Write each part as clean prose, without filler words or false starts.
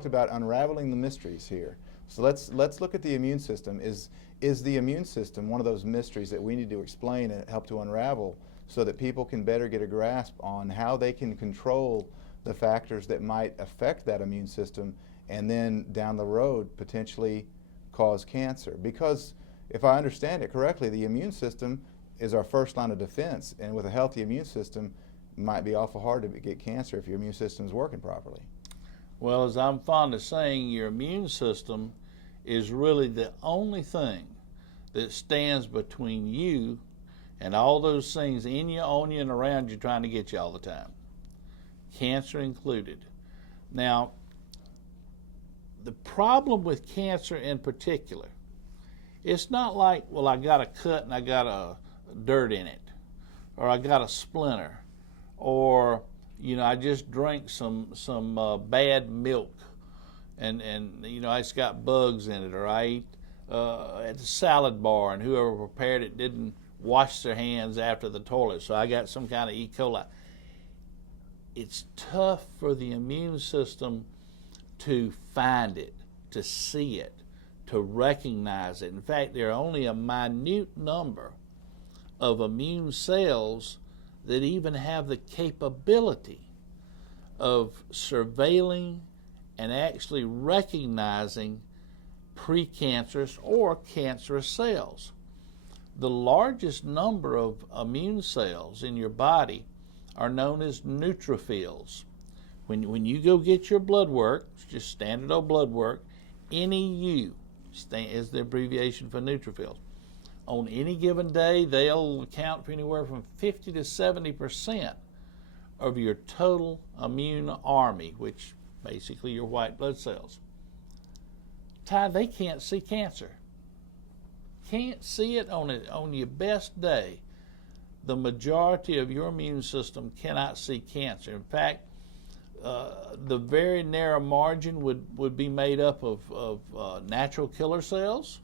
talked about unraveling the mysteries here. So let's look at the immune system. Is the immune system one of those mysteries that we need to explain and help to unravel so that people can better get a grasp on how they can control the factors that might affect that immune system and then down the road potentially cause cancer? Because if I understand it correctly, the immune system is our first line of defense, and with a healthy immune system, it might be awful hard to get cancer if your immune system is working properly. Well, as I'm fond of saying, your immune system is really the only thing that stands between you and all those things in you, on you, and around you trying to get you all the time, cancer included. Now, the problem with cancer in particular, it's not like, well, I got a cut and I got a dirt in it, or I got a splinter, or I just drank some bad milk, and it's got bugs in it, or I ate at the salad bar and whoever prepared it didn't wash their hands after the toilet, so I got some kind of E. coli. It's tough for the immune system to find it, to see it, to recognize it. In fact, there are only a minute number of immune cells that even have the capability of surveilling and actually recognizing precancerous or cancerous cells. The largest number of immune cells in your body are known as neutrophils. When you go get your blood work, it's just standard old blood work, NEU is the abbreviation for neutrophils. On any given day, they'll account for anywhere from 50 to 70% of your total immune army, which basically your white blood cells. Ty, they can't see cancer. Can't see it on your best day. The majority of your immune system cannot see cancer. In fact, the very narrow margin would be made up of natural killer cells,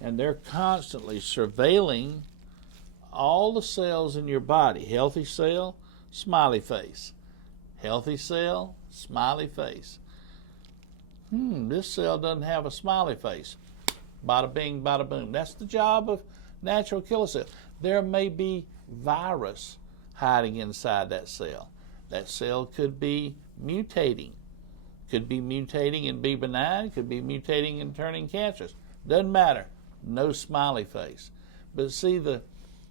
and they're constantly surveilling all the cells in your body. Healthy cell, smiley face. Healthy cell, smiley face. This cell doesn't have a smiley face. Bada bing, bada boom. That's the job of natural killer cells. There may be virus hiding inside that cell. That cell could be mutating. Could be mutating and be benign. Could be mutating and turning cancerous. Doesn't matter. No smiley face. But see, the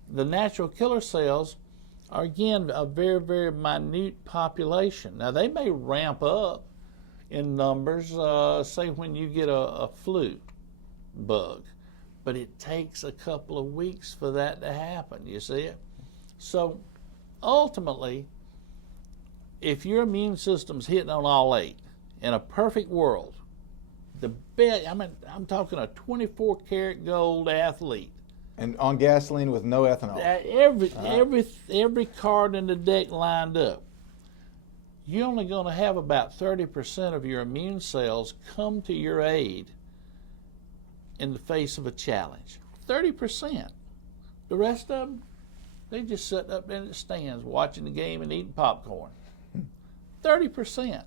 natural killer cells are, again, a very, very minute population. Now, they may ramp up in numbers, say when you get a flu bug, but it takes a couple of weeks for that to happen. You see it? So, ultimately, if your immune system's hitting on all 8, in a perfect world, I'm talking a 24-karat gold athlete. And on gasoline with no ethanol. Every card in the deck lined up. You're only going to have about 30% of your immune cells come to your aid in the face of a challenge. 30%. The rest of them, they just sitting up in the stands watching the game and eating popcorn. 30%.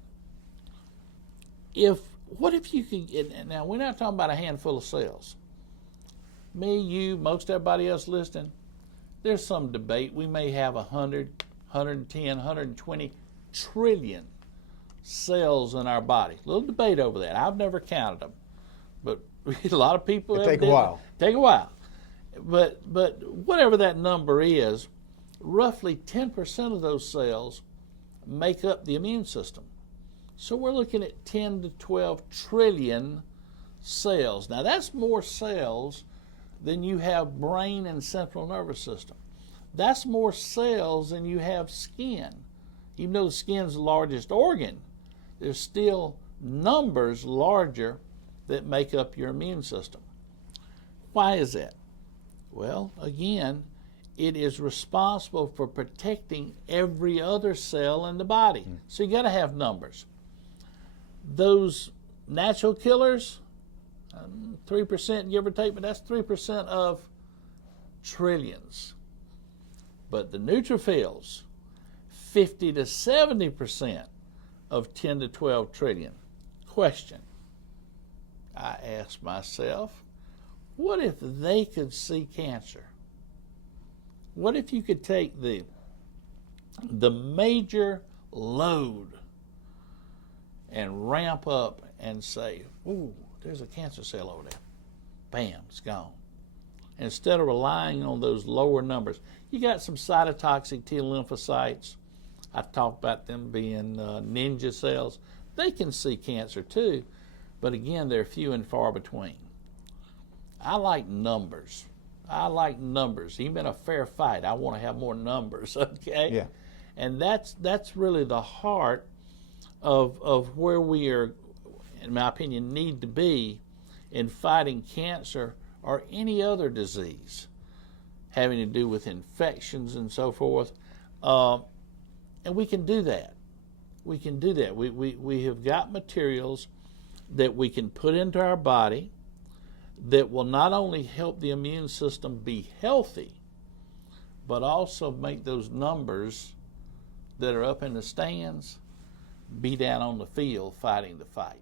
What if you could get, now we're not talking about a handful of cells. Me, you, most everybody else listening, there's some debate. We may have 100, 110, 120 trillion cells in our body. A little debate over that. I've never counted them, but a lot of people have. Take a while. Take a while. But whatever that number is, roughly 10% of those cells make up the immune system. So we're looking at 10 to 12 trillion cells. Now that's more cells than you have brain and central nervous system. That's more cells than you have skin. Even though the skin's the largest organ, there's still numbers larger that make up your immune system. Why is that? Well, again, it is responsible for protecting every other cell in the body. So you got to have numbers. Those natural killers, 3% give or take, but that's 3% of trillions. But the neutrophils, 50 to 70% of 10 to 12 trillion. Question I ask myself, what if they could see cancer? What if you could take the major load and ramp up and say, ooh, there's a cancer cell over there. Bam, it's gone. Instead of relying on those lower numbers. You got some cytotoxic T lymphocytes. I talked about them being ninja cells. They can see cancer too, but again, they're few and far between. I like numbers. Even in a fair fight, I want to have more numbers, okay? Yeah. And that's really the heart of where we are, in my opinion, need to be in fighting cancer or any other disease having to do with infections and so forth. And we can do that. We can do that. We have got materials that we can put into our body that will not only help the immune system be healthy, but also make those numbers that are up in the stands be down on the field fighting the fight.